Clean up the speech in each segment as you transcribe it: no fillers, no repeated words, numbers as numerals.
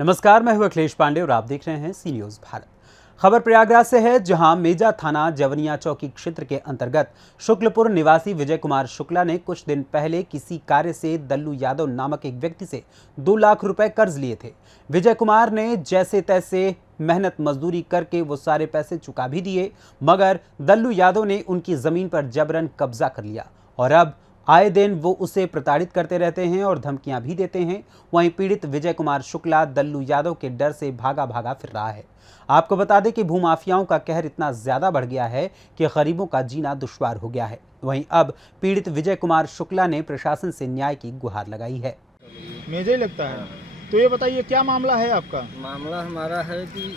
नमस्कार, मैं हूं अखिलेश पांडे और आप देख रहे हैं सी न्यूज भारत। खबर प्रयागराज से है, जहां मेजा थाना जवनिया चौकी क्षेत्र के अंतर्गत शुक्लपुर निवासी विजय कुमार शुक्ला ने कुछ दिन पहले किसी कार्य से दल्लू यादव नामक एक व्यक्ति से 2 लाख रुपए कर्ज लिए थे। विजय कुमार ने जैसे तैसे मेहनत मजदूरी करके वो सारे पैसे चुका भी दिए, मगर दल्लू यादव ने उनकी जमीन पर जबरन कब्जा कर लिया और अब आए दिन वो उसे प्रताड़ित करते रहते हैं और धमकियां भी देते हैं। वहीं पीड़ित विजय कुमार शुक्ला दल्लू यादव के डर से भागा भागा फिर रहा है। आपको बता दें कि भूमाफियाओं का कहर इतना ज्यादा बढ़ गया है कि गरीबों का जीना दुश्वार हो गया है। वहीं अब पीड़ित विजय कुमार शुक्ला ने प्रशासन से न्याय की गुहार लगाई है। मेजा ही लगता है। तो ये बताइए, क्या मामला है आपका? मामला हमारा है कि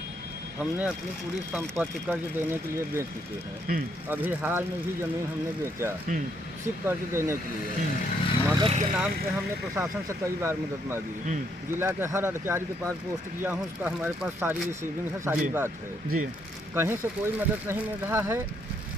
हमने अपनी पूरी संपत्ति कर्ज देने के लिए बेच चुके हैं। अभी हाल में भी जमीन हमने बेचा सिर्फ कर्ज देने के लिए। मदद के नाम पे हमने प्रशासन से कई बार मदद मांगी। जिला के हर अधिकारी के पास पोस्ट किया हूँ, उसका हमारे पास सारी रिसीविंग है, सारी बात है जी। कहीं से कोई मदद नहीं मिल रहा है।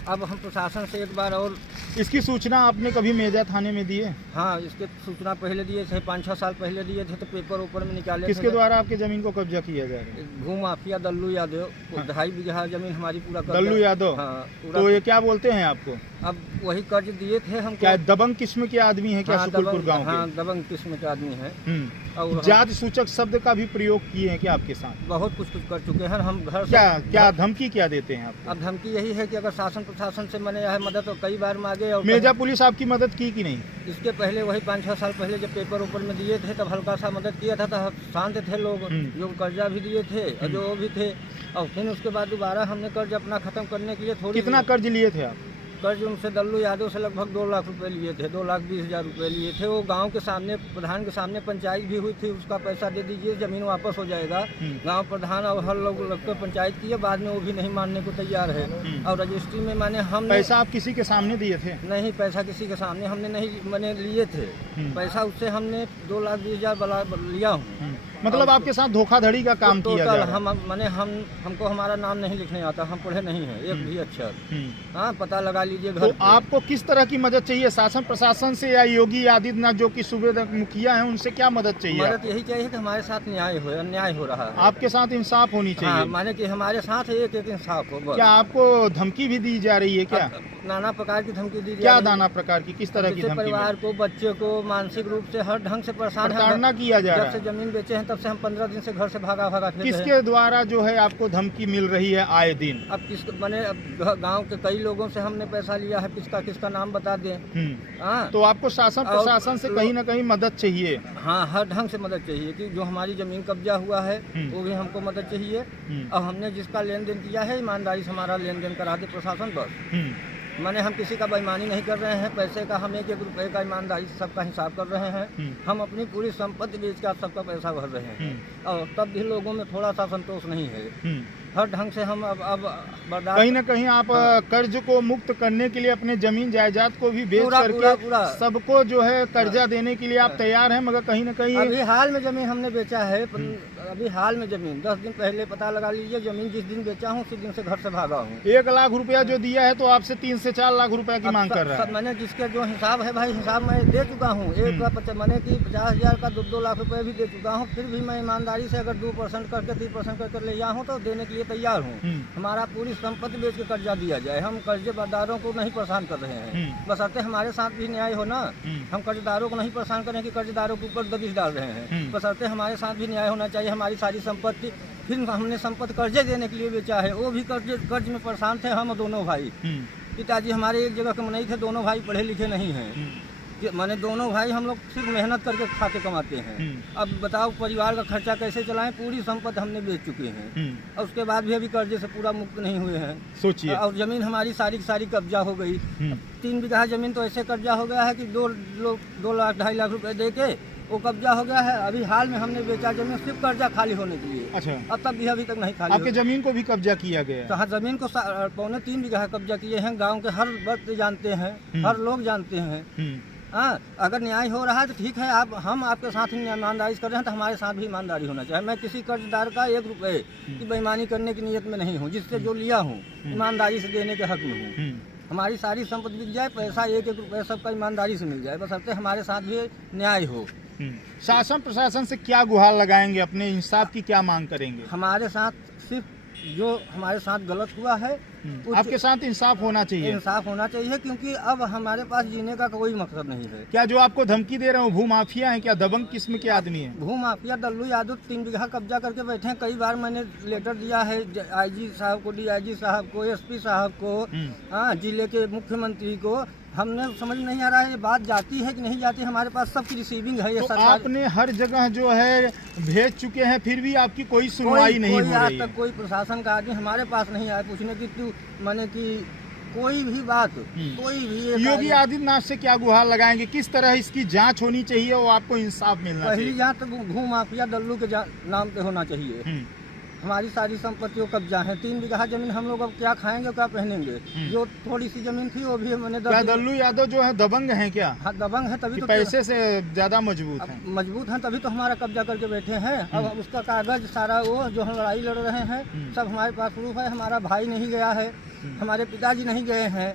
अब हम प्रशासन से एक बार और इसकी सूचना आपने कभी मेजा थाने में दी है? हाँ, इसके सूचना पहले दिए थे, 5-6 साल पहले दिए थे, तो पेपर ऊपर में निकाले। किसके द्वारा आपके जमीन को कब्जा किया जा रहा है? भूमाफिया दल्लू यादव। 2.5 बीघा जमीन हमारी पूरा दल्लू यादव। हाँ, तो ये क्या बोलते हैं आपको? अब वही कर्ज दिए थे हमको। क्या दबंग किस्म के आदमी है? क्या शुक्लपुर गाँव के? हाँ, दबंग किस्म के आदमी है। और जाति सूचक शब्द का भी प्रयोग किए हैं क्या आपके साथ? बहुत कुछ कर चुके हैं हम। घर क्या धमकी क्या देते हैं आपको? अब धमकी यही है कि अगर शासन प्रशासन से मैंने यह मदद तो कई बार मांगे। और मेजा पुलिस आपकी मदद की कि नहीं? इसके पहले वही 5-6 साल पहले जब पेपर ऊपर में दिए थे, तब हल्का सा मदद किया था, तो शांत थे लोग, जो कर्जा भी दिए थे और जो वो भी थे। और फिर उसके बाद दोबारा हमने कर्ज अपना खत्म करने के लिए कितना कर्ज लिए थे आप? कर्ज उनसे दल्लू यादव से लगभग 2 लाख रुपए लिए थे। 2,20,000 रुपए लिए थे। वो गांव के सामने, प्रधान के सामने पंचायत भी हुई थी, उसका पैसा दे दीजिए, जमीन वापस हो जाएगा। गांव प्रधान और हर लोग लगकर पंचायत की है, बाद में वो भी नहीं मानने को तैयार है। और रजिस्ट्री में माने हम पैसा आप किसी के सामने दिए थे? नहीं, पैसा किसी के सामने हमने नहीं मैंने लिए थे। पैसा उससे हमने 2,20,000 लिया हूँ। मतलब आपके साथ धोखाधड़ी का काम किया जा रहा है? हमको हमारा नाम नहीं लिखने आता, हम पढ़े नहीं हैं एक भी अक्षर। हाँ, पता लगा लीजिए। तो आपको किस तरह की मदद चाहिए, शासन प्रशासन से या योगी आदित्यनाथ जो कि सूबे मुखिया हैं, उनसे क्या मदद चाहिए? मदद यही चाहिए कि हमारे साथ न्याय हो। अन्याय हो रहा है, आपके साथ इंसाफ होनी चाहिए। हाँ, माने कि हमारे साथ एक इंसाफ हो। क्या आपको धमकी भी दी जा रही है? क्या नाना प्रकार की धमकी दी जा रही है? क्या नाना प्रकार की, किस तरह की धमकी? परिवार को, बच्चे को मानसिक रूप से हर ढंग से प्रताड़ना किया जा रहा है। जब से जमीन बेचे हैं तब से हम 15 दिन से घर से भागा फिर। किसके द्वारा जो है आपको धमकी मिल रही है आए दिन? अब गांव के कई लोगों से हमने पैसा लिया है, किसका नाम बता दें। हाँ, तो आपको शासन प्रशासन से कहीं ना कहीं मदद चाहिए। हाँ, हर ढंग से मदद चाहिए कि जो हमारी जमीन कब्जा हुआ है वो भी हमको मदद चाहिए। और हमने जिसका लेन देन किया है, ईमानदारी से हमारा लेन देन करा दे प्रशासन, बस। माने हम किसी का बेईमानी नहीं कर रहे हैं। पैसे का हम 1-1 रुपए का ईमानदारी से सबका हिसाब कर रहे हैं। हम अपनी पूरी संपत्ति बेच के आप सबका पैसा भर रहे हैं, और तब भी लोगों में थोड़ा सा संतोष नहीं है। हर ढंग से हम अब बर्दाश्त, कहीं ना कहीं आप कर्ज को मुक्त करने के लिए अपने जमीन जायदाद को भी बेच करके सबको जो है कर्जा देने के लिए आप तैयार हैं, मगर कहीं ना कहीं अभी हाल में जमीन हमने बेचा है। अभी हाल में जमीन 10 दिन पहले पता लगा लीजिए, जमीन जिस दिन बेचा हूँ उसी दिन से घर से भागा हूँ। 1 लाख रुपया जो दिया है, तो आपसे 3 से 4 लाख रुपया की मांग कर रहा है। मैंने जिसका जो हिसाब है भाई, हिसाब मैं दे चुका हूँ। मैंने कि 50,000 का 2 लाख रुपए भी दे चुका हूँ। फिर भी मैं ईमानदारी से अगर 2% करके 3% करके ले जाऊँ तो देने के लिए तैयार हूँ। हमारा पूरी संपत्ति बेच के कर्जा दिया जाए। हम कर्जदारों को नहीं परेशान कर रहे हैं, बशर्ते हमारे साथ भी न्याय हो ना। हम कर्जदारों को नहीं परेशान करें कि कर्जदारों के ऊपर दबिश डाल रहे हैं, बशर्ते हमारे साथ भी न्याय होना चाहिए। हमारी सारी संपत्ति, फिर हमने संपत्ति कर्जे देने के लिए बेचा है, वो भी कर्ज में परेशान थे हम दोनों भाई। पिताजी हमारे एक जगह के नहीं थे, दोनों भाई पढ़े लिखे नहीं हैं। माने दोनों भाई हम लोग सिर्फ मेहनत करके खाते कमाते हैं। अब बताओ परिवार का खर्चा कैसे चलाएं? पूरी संपत्ति हमने बेच चुके हैं, और उसके बाद भी अभी कर्जे से पूरा मुक्त नहीं हुए हैं। सोचिए। और जमीन हमारी सारी कब्जा हो गई। 3 बीघा जमीन तो ऐसे कब्जा हो गया है कि 2 लाख 2.5 लाख रुपए दे के वो कब्जा हो गया है। अभी हाल में हमने बेचा जमीन सिर्फ कर्जा खाली होने के लिए। अच्छा। अब तक भी अभी तक नहीं खाली। आपके जमीन को भी कब्जा किया गया? तो हाँ, जमीन को 3.25 बीघा कब्जा किए हैं। गाँव के हर व्यक्ति जानते हैं, हर लोग जानते हैं। हाँ, अगर न्याय हो रहा है तो ठीक है। हम आपके साथ ही ईमानदारी कर रहे हैं, तो हमारे साथ भी ईमानदारी होना चाहिए। मैं किसी कर्जदार का 1 रुपए की बेईमानी करने की नीयत में नहीं हूँ। जिससे जो लिया हूँ ईमानदारी से देने के हक में हूँ। हमारी सारी संपत्ति बिक जाए, पैसा 1-1 रुपये सबका ईमानदारी से मिल जाए, बशर्ते हमारे साथ भी न्याय हो। शासन प्रशासन से क्या गुहार लगाएंगे, अपने इंसाफ की क्या मांग करेंगे? हमारे साथ सिर्फ जो हमारे साथ गलत हुआ है आपके साथ इंसाफ होना चाहिए। इंसाफ होना चाहिए, क्योंकि अब हमारे पास जीने का कोई मकसद नहीं है। क्या जो आपको धमकी दे रहे हो भूमाफिया हैं, क्या दबंग किस्म के आदमी हैं? भूमाफिया दल्लू यादव 3 बीघा कब्जा करके बैठे हैं। कई बार मैंने लेटर दिया है आईजी साहब को, डीआईजी साहब को, एसपी साहब को, हाँ, जिले के मुख्यमंत्री को। हमने समझ नहीं आ रहा है ये बात जाती है कि नहीं जाती। हमारे पास सबकी रिसीविंग है। ये तो सरकार आपने हर जगह जो है भेज चुके हैं, फिर भी आपकी कोई सुनवाई नहीं हो रही आज है। तक कोई प्रशासन का आदमी हमारे पास नहीं आया पूछने की तू माने कि कोई भी बात, कोई भी। योगी आदित्यनाथ से क्या गुहार लगाएंगे, किस तरह इसकी जांच होनी चाहिए और आपको इंसाफ मिलना पहली चाहिए? जांच तो भूमाफिया दल्लू के नाम पे होना चाहिए। हमारी सारी संपत्तियों कब्जा है। 3 बीघा जमीन हम लोग अब क्या खाएंगे, क्या पहनेंगे? जो थोड़ी सी जमीन थी वो भी मैंने क्या दल्लू यादव जो है दबंग हैं क्या? हाँ, दबंग है तभी कि तो पैसे से ज्यादा मजबूत हैं? मजबूत हैं तभी तो हमारा कब्जा करके बैठे हैं। अब उसका कागज सारा वो जो हम लड़ाई लड़ रहे हैं सब हमारे पास प्रूफ है। हमारा भाई नहीं गया है, हमारे पिताजी नहीं गए हैं।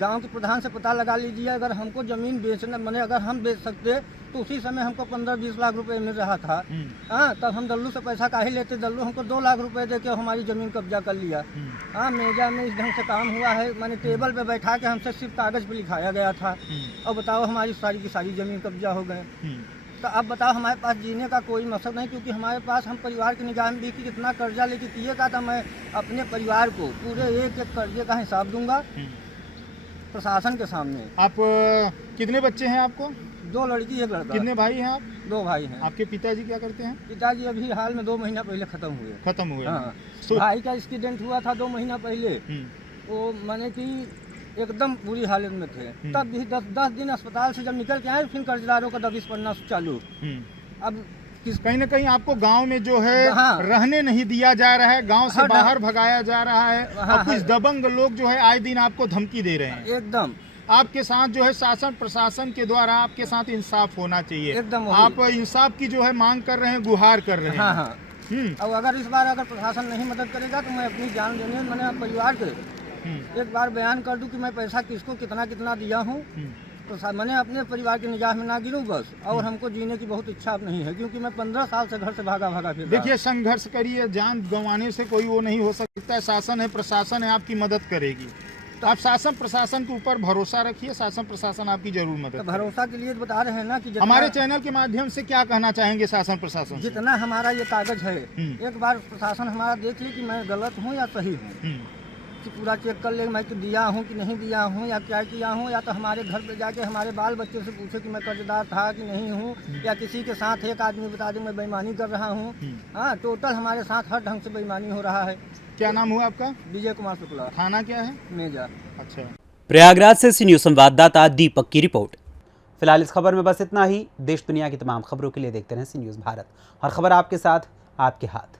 गांव के प्रधान से पता लगा लीजिए, अगर हमको जमीन बेचना माने अगर हम बेच सकते तो उसी समय हमको 15-20 लाख रुपए मिल रहा था। हाँ, तब हम दल्लू से पैसा काहे लेते? दल्लू हमको 2 लाख रुपए दे के हमारी जमीन कब्जा कर लिया। हाँ, मेजा में इस ढंग से काम हुआ है। मैंने टेबल पे बैठा के हमसे सिर्फ कागज पे लिखाया गया था। और बताओ हमारी सारी की सारी जमीन कब्जा हो गए। तो अब बताओ हमारे पास जीने का कोई मकसद नहीं, क्योंकि हमारे पास हम परिवार की निगाह में भी कि कितना कर्जा लेके किए का था। मैं अपने परिवार को पूरे एक कर्जे का हिसाब दूंगा प्रशासन के सामने। आप कितने बच्चे हैं आपको? 2 लड़की 1 लड़का। कितने भाई हैं आप? 2 भाई हैं। आपके पिताजी क्या करते हैं? पिताजी अभी हाल में 2 महीना पहले खत्म हुए। हाँ, भाई का एक्सीडेंट हुआ था 2 महीना पहले। वो माने कि एकदम बुरी हालत में थे। तब भी 10 दिन अस्पताल से जब निकल के आए फिर कर्जदारों का दबिश पड़ना चालू। अब कहीं न कहीं आपको गांव में जो है हाँ, रहने नहीं दिया जा रहा है, गांव से बाहर भगाया जा रहा है और कुछ दबंग लोग जो है आए दिन आपको धमकी दे रहे हैं। एकदम आपके साथ जो है शासन प्रशासन के द्वारा आपके साथ इंसाफ होना चाहिए। एकदम आप इंसाफ की जो है मांग कर रहे हैं, गुहार कर रहे हैं। हाँ हाँ। और अगर इस बार अगर प्रशासन नहीं मदद करेगा तो मैं अपनी जान देने मैंने परिवार के एक बार बयान कर दूं कि मैं पैसा किसको कितना कितना दिया हूँ। तो मैंने अपने परिवार की निगाह में ना गिरूं बस। और हमको जीने की बहुत इच्छा नहीं है, क्योंकि मैं 15 साल से घर से भागा फिर। देखिए, संघर्ष करिए, जान गंवाने से कोई वो नहीं हो सकता है। शासन है, प्रशासन है, आपकी मदद करेगी। तो आप शासन प्रशासन के ऊपर भरोसा रखिए, शासन प्रशासन आपकी जरूर मदद तो भरोसा के लिए बता रहे हैं ना कि हमारे चैनल के माध्यम से क्या कहना चाहेंगे शासन प्रशासन? जितना हमारा ये कागज है एक बार प्रशासन हमारा देख ले कि मैं गलत हूँ या सही हूँ, कि पूरा चेक कर ले मैं कि दिया हूँ कि नहीं दिया हूँ या क्या किया हूँ। या तो हमारे घर पे जाके हमारे बाल बच्चे से पूछे कि मैं कर्जदार था कि नहीं हूँ, या किसी के साथ एक आदमी बता दे मैं बेईमानी कर रहा हूँ। हाँ, टोटल हमारे साथ हर ढंग से बेईमानी हो रहा है। क्या नाम हुआ आपका? विजय कुमार शुक्ला। थाना क्या है? मेजा। अच्छा। प्रयागराज से सी न्यूज़ संवाददाता दीपक की रिपोर्ट। फिलहाल इस खबर में बस इतना ही। देश दुनिया की तमाम खबरों के लिए देखते रहें सी न्यूज़ भारत। हर खबर आपके साथ, आपके हाथ।